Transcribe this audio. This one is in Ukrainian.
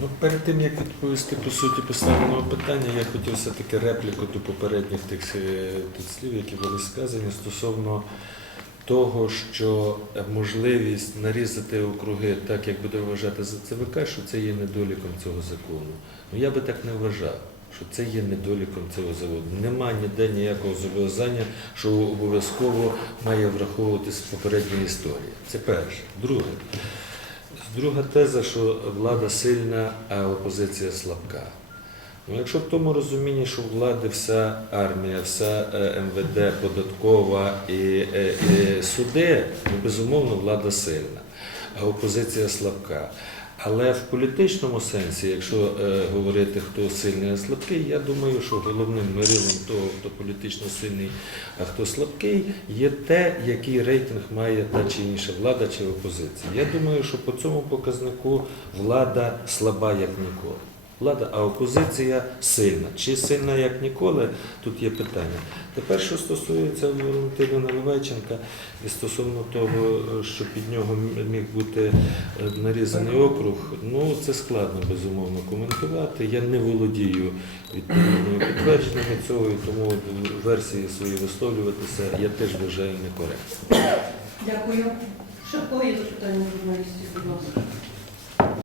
Ну, перед тим як відповісти по суті поставленого питання, я хотів все-таки репліку до попередніх тих, е, тих слів, які були сказані стосовно того, що можливість нарізати округи так, як буде вважати за ЦВК, що це є недоліком цього закону. Ну я би так не вважав. Що це є недоліком цього заводу. Нема ніде ніякого зобов'язання, що обов'язково має враховуватись попередня історія. Це перше. Друге. Друга теза, що влада сильна, а опозиція слабка. Ну, якщо в тому розумінні, що влади вся армія, вся е, МВД, податкова і, е, і суди, то безумовно, влада сильна, а опозиція слабка. Але в політичному сенсі, якщо е, говорити, хто сильний, а слабкий, я думаю, що головним мирилом того, хто політично сильний, а хто слабкий, є те, який рейтинг має та чи інша влада чи опозиція. Я думаю, що по цьому показнику влада слаба як ніколи. Влада, а опозиція сильна. Чи сильна як ніколи, тут є питання. Тепер, що стосується Валентина Наливайченка, і стосовно того, що під нього міг бути е, нарізаний округ, ну це складно безумовно коментувати. Я не володію відповідними підтвердженнями цього, і тому версії свої висловлюватися я теж вважаю некоректно. Дякую. Кого є запитання журналістів, будь ласка.